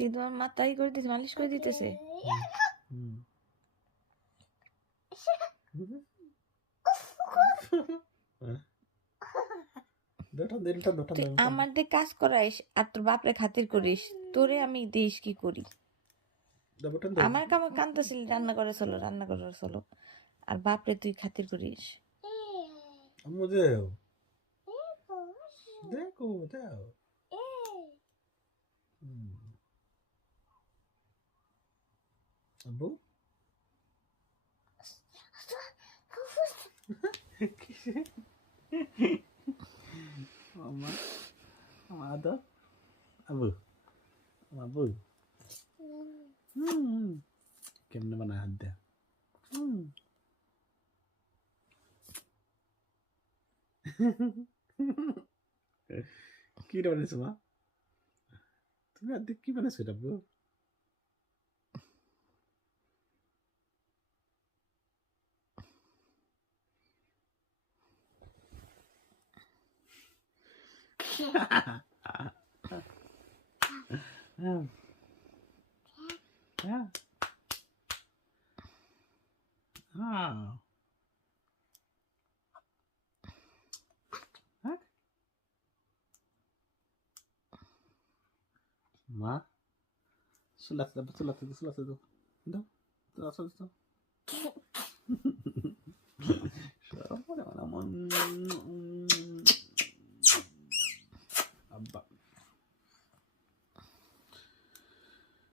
তুই তোমার মাথায় করে দিতে মালিশ করে দিতেছে। তুই আমার দিয়ে কাজ করাইস আর তোর বাপরে খাতির করিস, তোরে আমি দিস কি করি? আমার কামে কান্দতেছিলি রান্না করে চলো, আর বাপরে তুই খাতির করিস। দেখো দাও আব্বু Mama, mama ada? Abu, abu. Kemudian mana ada? কি বানাইছো মা? তুমি অর্ধেক কি বানাইছো এটা আব্বু? মা sulatan itu daw sulatan siapa naman